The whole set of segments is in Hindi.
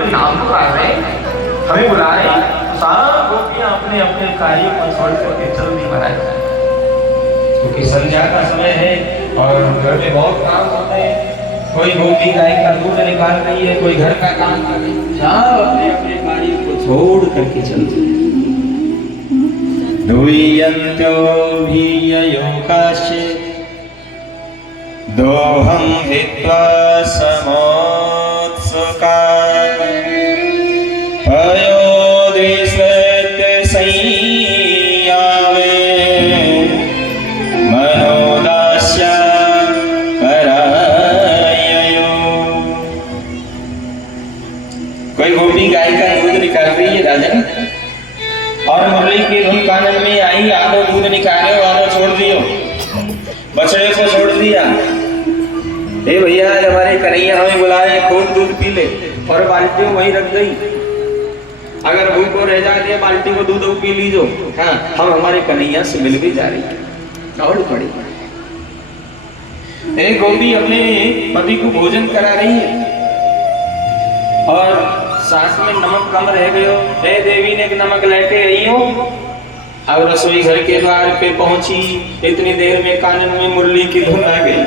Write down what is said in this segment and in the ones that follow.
तो नाम पुकार रहे हैं, हमें बुला रहे हैं। सब गोपियां अपने अपने कार्य को छोड़ करके चल दी महाराज, क्योंकि संध्या का समय है और घर में बहुत काम होते हैं। कोई गोपी गाय का दूध निकाल रही है, कोई घर का काम कर रही है, सब अपने अपने कार्य को छोड़ करके चलते हैं। दुयन्त्यो भिययोकाश्चे दोहं हित्वा समोत्सुका पयोदिशत् संयावे मनोदास्या पराययो। कोई गोपी गाय का दूध निकाल रही है राजन, और मुरली की धुन कानन में आई, आधो दूध निकाले आधो छोड़ दियो, बछड़े को छोड़ दिया। ए भैया हमारे कन्हैया हमें बुलाए, खूब दूध पी ले, और बाल्टी वहीं रख गई। अगर भूख को रह जाती है बाल्टी को दूध पी लीजो। हाँ, हम हमारे कन्हैया से मिल भी जा रही है और पड़ी। एक गोपी अपने पति को भोजन करा रही है और सास में नमक कम रह गयो। हे देवी ने नमक लेके आई हो। अब रसोई घर के द्वार पे पहुंची, इतनी देर में कानन में मुरली की धुन आ गई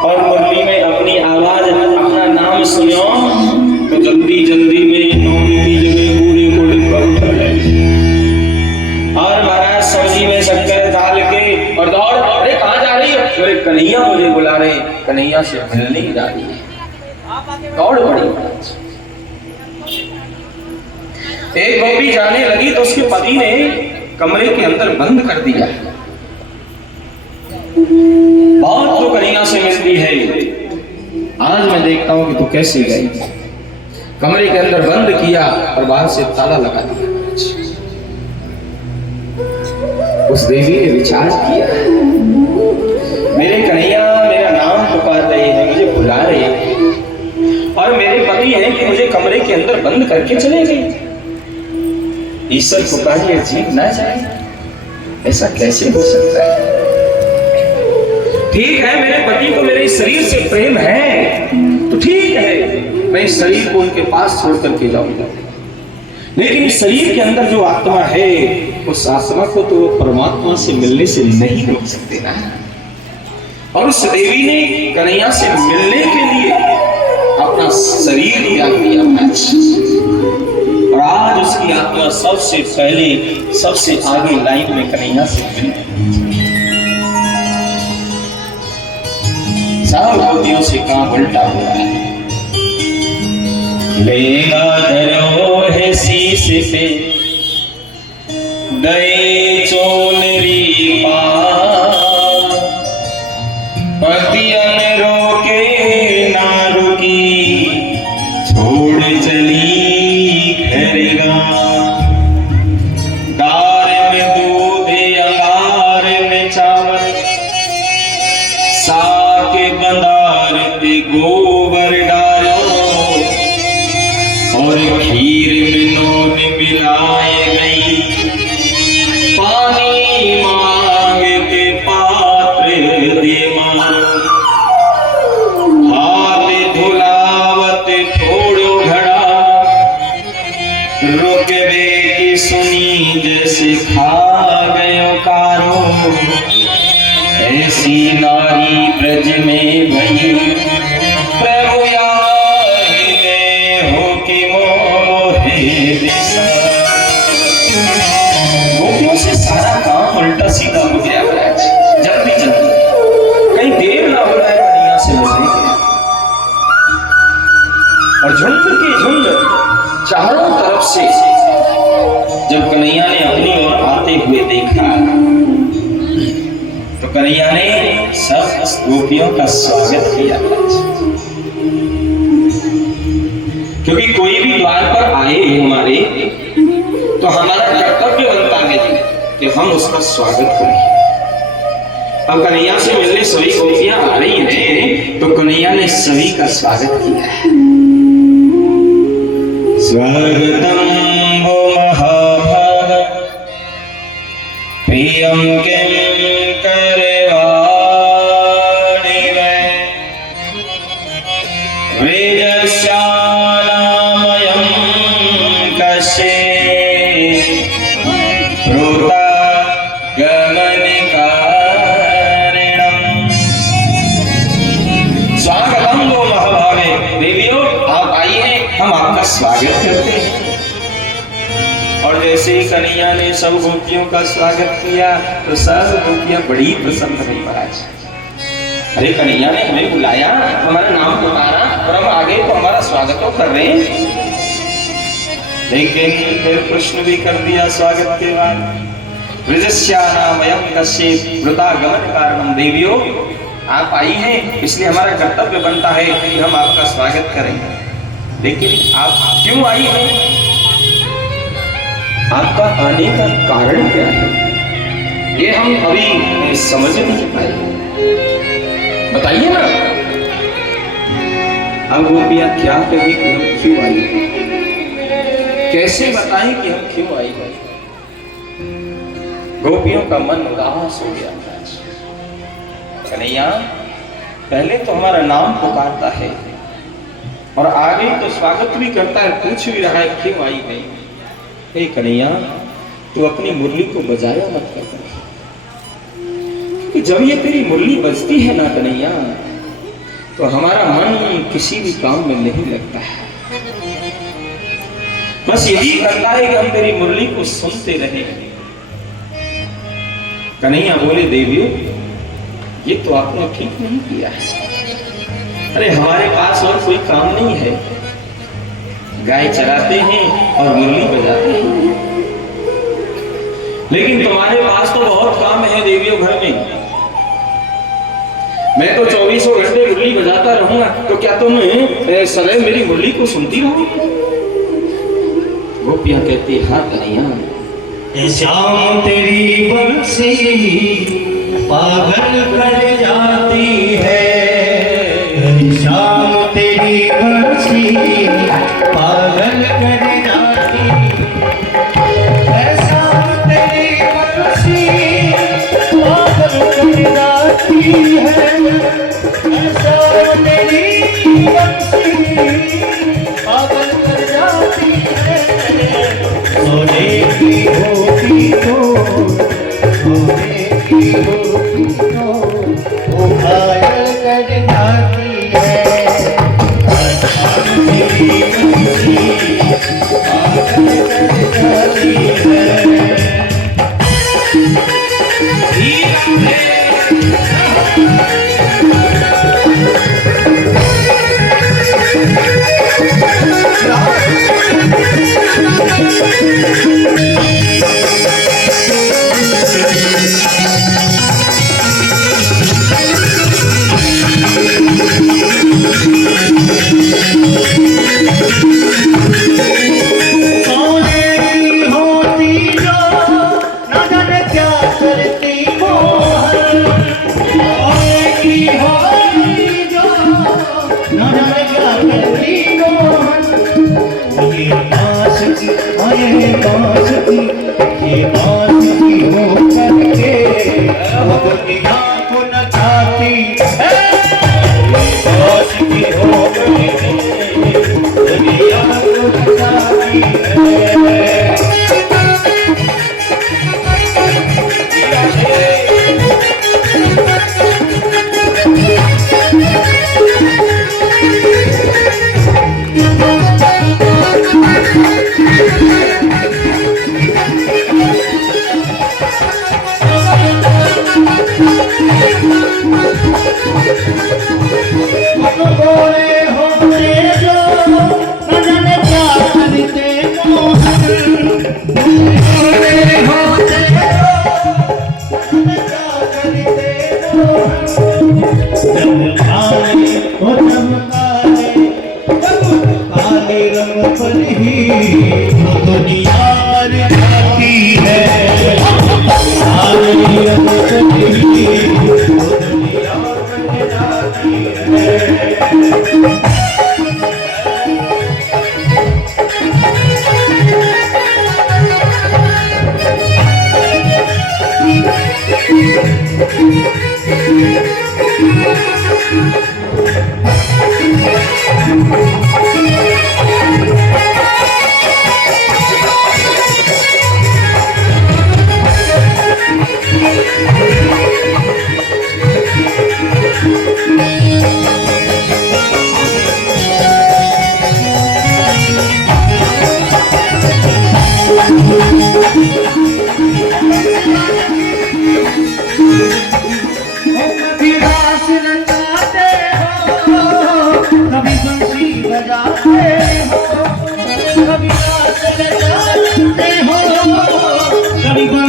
और मुरली में अपनी आवाज अपना नाम सुनो तो जल्दी जल्दी में नौन की जगह पूरे को डिब्बा उठा ले और महाराज सब्जी में शक्कर डाल के और दौड़, अरे कहाँ जा रही हो? बोले कन्हैया मुझे बुला रहे, कन्हैया से मिलने जा रही है। दौड़ पड़ी। एक गोपी जाने लगी तो उसके पति ने कमरे के अंदर बंद कर दिया। बहुत तो कन्हैया से मिलती है, आज मैं देखता हूं कि तू कैसे गई। कमरे के अंदर बंद किया और बाहर से ताला लगा दिया। उस देवी ने विचार किया, मेरे कन्हैया मेरा नाम पुकार रहे हैं, मुझे बुला रहे हैं, और मेरे पति हैं कि मुझे कमरे के अंदर बंद करके चले गए। ईश्वर पुकारिए जीव ना जाए, ऐसा कैसे हो सकता है? ठीक है, मेरे पति को मेरे शरीर से प्रेम है तो ठीक है, मैं इस शरीर को उनके पास छोड़ करके जाऊंगा, लेकिन इस शरीर के अंदर जो आत्मा है उस आत्मा को तो परमात्मा से मिलने से नहीं रोक सकते ना। और उस देवी ने कन्हैया से मिलने के लिए अपना शरीर त्याग दिया और आज उसकी आत्मा सबसे पहले सबसे आगे लाइन में कन्हैया से मिली। सब गोपियों से काम उल्टा हो रहा है। लेगा धरो है शीश पे दई चोनरी पार, पति अन रोके ना रुकी छोड़ चली घरेगा। दार में दूध अंगार में चावल, साके बंदार पे गोबर डालो, और खीर में नून मिलाए गई। पानी मांग के पात्र दे मारो, हाथ धुलावत थोड़ो घड़ा, रुकवे की सुनी जैसे खा गयो कारो। ऐसी नारी ब्रज में भई प्रभु हो कि मोहे दिशा। गोपियों से सारा काम उल्टा सीधा हो गया आज। जल्दी जल्दी कहीं देर ना हो जाए कन्हैया से मिलने के। और झुंड की झुंड चारों तरफ से जब कन्हैया ने अपनी ओर आते हुए देखा तो कन्हैया ने सब गोपियों का स्वागत किया। क्योंकि कोई भी द्वार पर आए हमारे तो हमारा कर्तव्य बनता है कि हम उसका स्वागत करें। अब कन्हैया से मिलने सभी गोपियां आ रही हैं तो कन्हैया ने सभी का स्वागत किया। स्वागतम वो महाभाग प्रियम किम करवाणि वै व्रजस्यानामय स्वागत करते हैं। और जैसे ही कन्हैया ने सब गोपियों का स्वागत किया तो सब गोपियां बड़ी प्रसन्न हुई महाराज। अरे कन्हैया ने हमें बुलाया, हमारा नाम पुकारा और हम आगे तो हमारा स्वागत तो कर रहे हैं, लेकिन फिर प्रश्न भी कर दिया स्वागत के बाद। वृजस्यानामयं कस्य वृतागमन कारणम, देवियों आप आई हैं इसलिए हमारा कर्तव्य बनता है कि हम आपका स्वागत करें, लेकिन आप क्यों आई हैं? आपका आने का कारण क्या है? ये हम अभी समझ नहीं पाए, बताइए ना। अब गोपियां क्या कहें कि हम क्यों आई, कैसे बताएं कि हम क्यों आई? गोपियों का मन उदास हो गया। कन्हैया पहले तो हमारा नाम पुकारता है और आगे तो स्वागत भी करता है, पूछ भी रहा है क्यों आई है। हे कन्हैया तू अपनी मुरली को बजाया मत कर, क्योंकि जब ये तेरी मुरली बजती है ना कन्हैया तो हमारा मन किसी भी काम में नहीं लगता है, बस यही करता है कि हम तेरी मुरली को सुनते रहे। कन्हैया बोले देवियों ये तो आपने ठीक नहीं किया है। अरे हमारे पास और कोई काम नहीं है, गाय चराते हैं और मुरली बजाते हैं, लेकिन तुम्हारे पास तो बहुत काम है देवियों घर में। मैं तो 24 घंटे मुरली बजाता रहूंगा तो क्या तुम सदैव मेरी मुरली को सुनती रहोगी? गोपियां कहती हाँ कन्हैया श्याम तेरी बंसी पागल कर जाती है, श्याम तेरी बंसी पागल कर जाती है, श्याम तेरी बंसी पागल कर जाती है, श्याम तेरी बंसी पागल कर जाती है। सोने की होती तो सोने की होती तो वो घायल कर जाती है, मेरी बंसी पागल कर जाती है।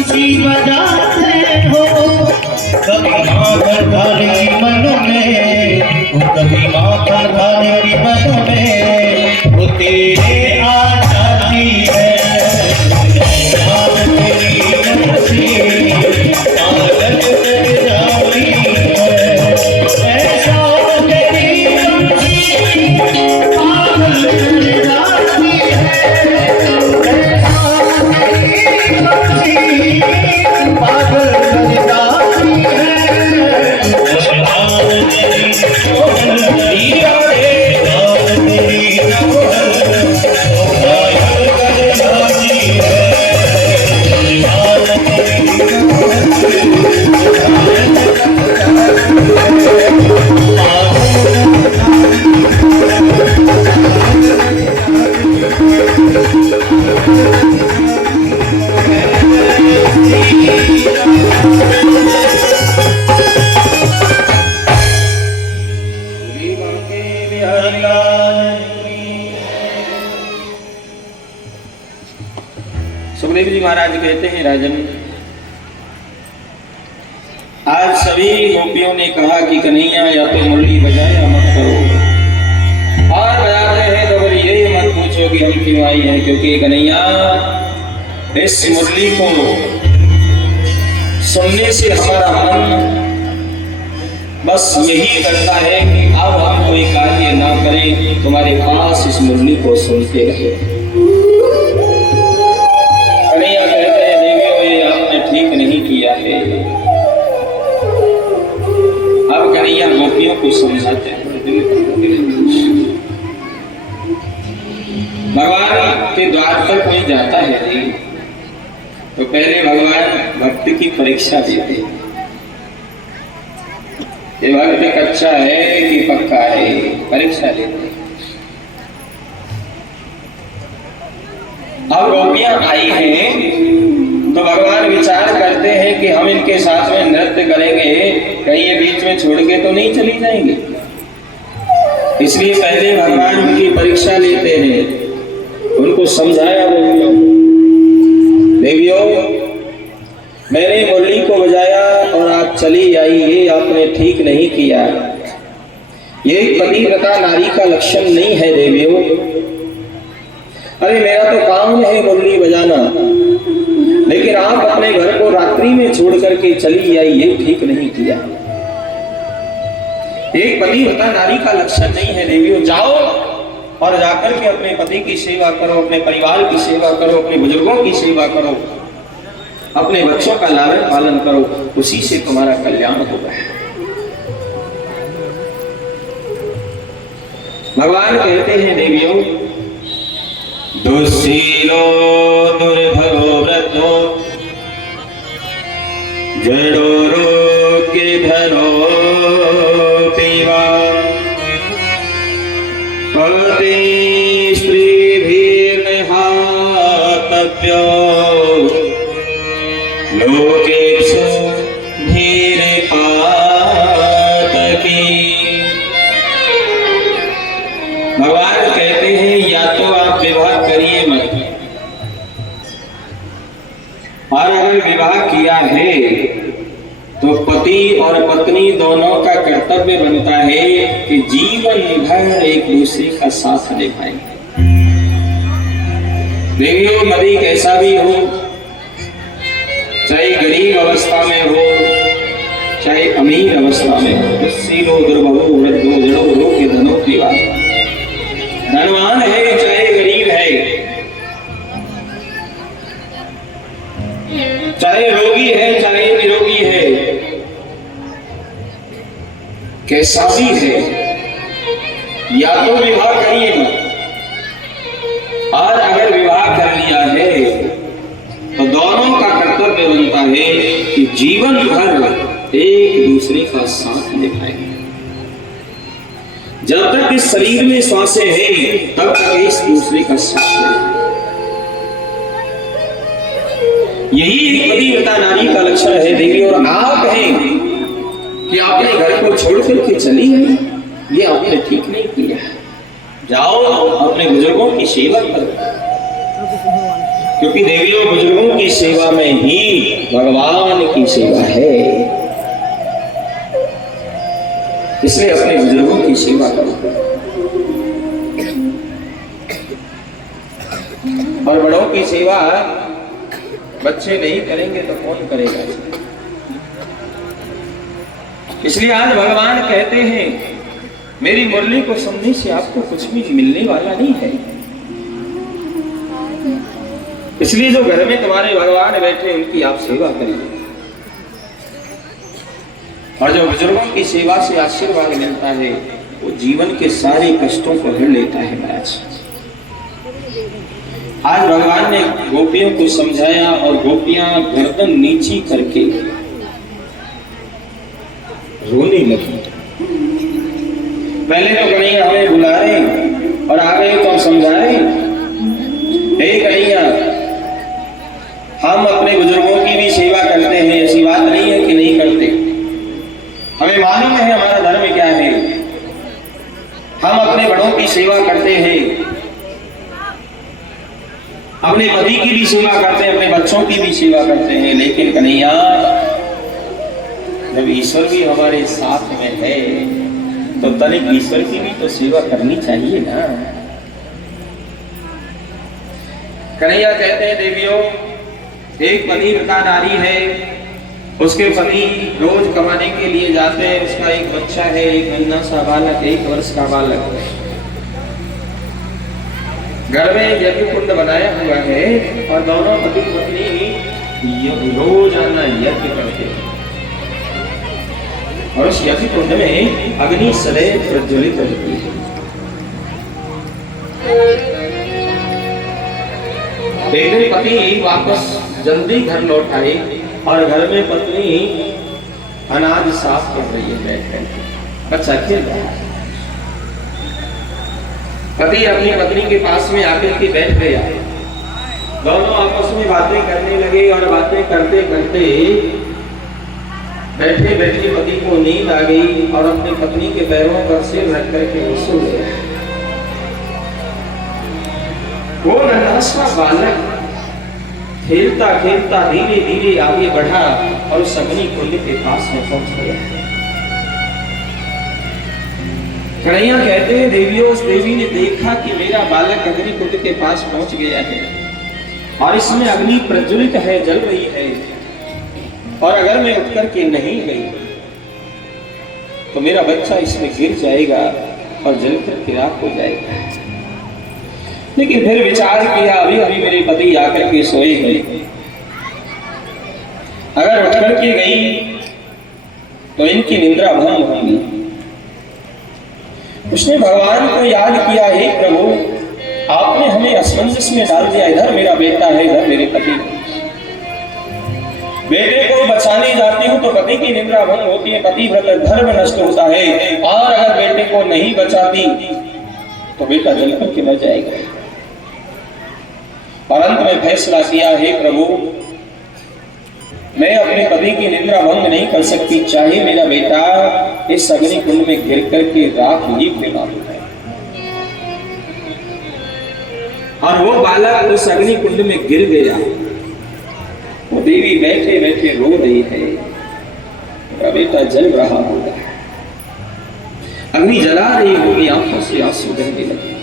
बंसी बजाते हो, कभी माखन डालेगी मन में, कभी माखन डालेगी मन में, वो तेरे आ जाती है याद तेरी बंसी पागल कर जाती है, ऐसा तेरी बंसी पागल कर जाती है, पागल कर जाती सुखदेव जी महाराज कहते हैं, राजन आज सभी गोपियों ने कहा कि कन्हैया या तो मुरली बजाया मत करो, और बजाते हैं तो फिर ये मत पूछो कि हम क्यों आई हैं, क्योंकि कन्हैया इस मुरली को सुनने से हमारा मन बस यही करता है कि अब हम कोई कार्य ना करें, तुम्हारे पास इस मुरली को सुनते रहे। कन्हैया कहते हैं, देवियों ये आपने ठीक नहीं किया है। अब कन्हैया गोपियों को समझाते हैं। भगवान के द्वार पर कोई जाता है तो पहले भगवान भक्ति की परीक्षा देते हैं, ये भक्त कच्चा है कि पक्का है, परीक्षा लेते हैं। अब गोपियां आई हैं तो भगवान विचार करते हैं कि हम इनके साथ में नृत्य करेंगे, कहीं ये बीच में छोड़ के तो नहीं चली जाएंगे, इसलिए पहले भगवान उनकी परीक्षा लेते हैं। उनको समझाया, देवियों मैंने मुरली को बजाया और आप चली आई, ये आपने ठीक नहीं किया, ये पतिव्रता नारी का लक्षण नहीं है देवियों। अरे मेरा तो काम है मुरली बजाना, लेकिन आप अपने घर को रात्रि में छोड़ करके चली आई, ये ठीक नहीं किया, एक पतिव्रता नारी का लक्षण नहीं है देवियों। जाओ और जाकर के अपने पति की सेवा करो, अपने परिवार की सेवा करो, अपने बुजुर्गों की सेवा करो, अपने बच्चों का लालन पालन करो, उसी से तुम्हारा कल्याण होगा। भगवान कहते हैं, देवियों दुशीलो दुर्भगो व्रतो जड़ो रोगे धरो पीवा पति स्त्रीभिर्निहातव्यो लोकेषु धीरे पातकी। भगवान कहते हैं, या तो आप विवाह करिए मत, और अगर विवाह किया है तो पति और पत्नी दोनों का कर्तव्य बनता है कि जीवन भर एक दूसरे का साथ निभाएं। देवियों मदी कैसा भी हो, चाहे गरीब अवस्था में हो चाहे अमीर अवस्था में हो, दुस्सीलो दुर्भगो वृद्धो जड़ो रोगे धनो पीवा। धनवान है चाहे गरीब है, चाहे रोगी है चाहे निरोगी है, कैसा भी है, या तो विवाह करिए मत, और अगर विवाह कर लिया है तो दोनों का कर्तव्य बनता है कि जीवन भर एक दूसरे का साथ निभाएं। जब तक इस शरीर में सांसें हैं तब तक इस दूसरे का साथ निभाएं। यही एक पतिव्रता नारी का लक्षण है देवी। और आप हैं कि आपने घर को छोड़ करके चली है, ये आपने ठीक नहीं किया। जाओ अपने बुजुर्गों की सेवा करो, क्योंकि देवियों बुजुर्गों की सेवा में ही भगवान की सेवा है, इसलिए अपने बुजुर्गों की सेवा करो। और बड़ों की सेवा बच्चे नहीं करेंगे तो कौन करेगा? इसलिए आज भगवान कहते हैं मेरी मुरली को सुनने से आपको कुछ भी मिलने वाला नहीं है। इसलिए जो घर में तुम्हारे भगवान बैठे उनकी आप सेवा करिए, और जो बुजुर्गों की सेवा से आशीर्वाद मिलता है वो जीवन के सारे कष्टों को हर लेता है। आज भगवान ने गोपियों को समझाया और गोपियां गर्दन नीची करके रोने लगी। पहले तो कन्हैया हमें बुला रहे और आ गए तो हम समझा रहे, हे कन्हैया हम अपने बुजुर्गों की भी सेवा करते हैं, ऐसी बात नहीं है कि नहीं करते। हमें मालूम है हमारा धर्म क्या है, हम अपने बड़ों की सेवा करते हैं, अपने पति की भी सेवा करते हैं, अपने बच्चों की भी सेवा करते हैं। लेकिन कन्हैया जब ईश्वर भी हमारे साथ में है तो तनिक ईश्वर की भी तो सेवा करनी चाहिए ना। कन्हैया कहते हैं देवियों, एक पति का नारी है, उसके पति रोज कमाने के लिए जाते हैं, उसका एक बच्चा है, एक नन्हा सा बालक, 1 वर्ष का बालक। घर में यज्ञ कुंड बनाया हुआ है और दोनों पति पत्नी रोजाना यज्ञ करते हैं, और उस यज्ञ कुंड में अग्नि सदैव प्रज्वलित रहती है। एक दिन पति वापस जल्दी घर लौट आए और घर में पत्नी अनाज साफ कर रही है बैठकर, बच्चा खेल रहा है। पति अपनी पत्नी के पास में आकर के बैठ गया, दोनों आपस में बातें करने लगे और बातें करते करते बैठे बैठे पति को नींद आ गई और अपनी पत्नी के पैरों पर सिर रख करके सो गया। वो नन्हा सा बालक खेलता खेलता धीरे धीरे आगे बढ़ा और उस अग्नि कुंड के पास में पहुंच गया। कन्हैया कहते हैं देवियों, उस देवी ने देखा कि मेरा बालक अग्नि कुंड के पास पहुंच गया है और इसमें अग्नि प्रज्वलित है, जल रही है, और अगर मैं उठ करके नहीं गई तो मेरा बच्चा इसमें गिर जाएगा और जलकर के राख हो जाएगा। लेकिन फिर विचार किया, अभी अभी मेरे पति आकर के सोए हैं, अगर उठ करके गई तो इनकी निद्रा भंग होगी। उसने भगवान को याद किया, हे प्रभु आपने हमें असमंजस में डाल दिया, इधर मेरा बेटा है, इधर मेरे पति। बेटे को बचाने जाती हूँ तो पति की निद्रा भंग होती है, पतिव्रत धर्म नष्ट होता है, और अगर बेटे को नहीं बचाती तो बेटा जल करके मर जाएगा। और अंत में फैसला किया, हे प्रभु मैं अपने पति की निद्रा भंग नहीं कर सकती, चाहे मेरा बेटा इस अग्नि कुंड में गिर करके राख ही फैला दे। और वो बालक उस अग्नि कुंड में गिर गया। वो देवी बैठे बैठे रो रही है, मेरा बेटा जल रहा होगा, अग्नि जला रही होगी, आंखों से आंसू बहने लगे।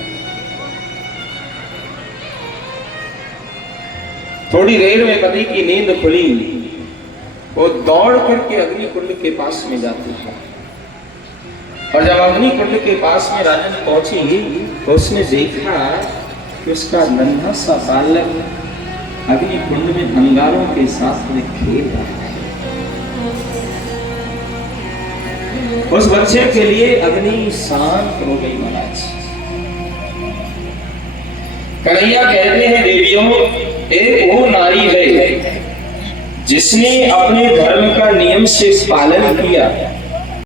थोड़ी देर में पति की नींद खुली, वो दौड़ करके अग्नि कुंड के पास में जाती है, और जब अग्नि कुंड के पास में राजन पहुंची तो उसने देखा कि उसका नन्हा सा बालक अग्नि कुंड में अंगारों के साथ में खेल रहा है। उस बच्चे के लिए अग्नि शांत हो गई। महाराज कन्हैया कहते हैं देवियों, एक वो नारी है जिसने अपने धर्म का नियम से पालन किया,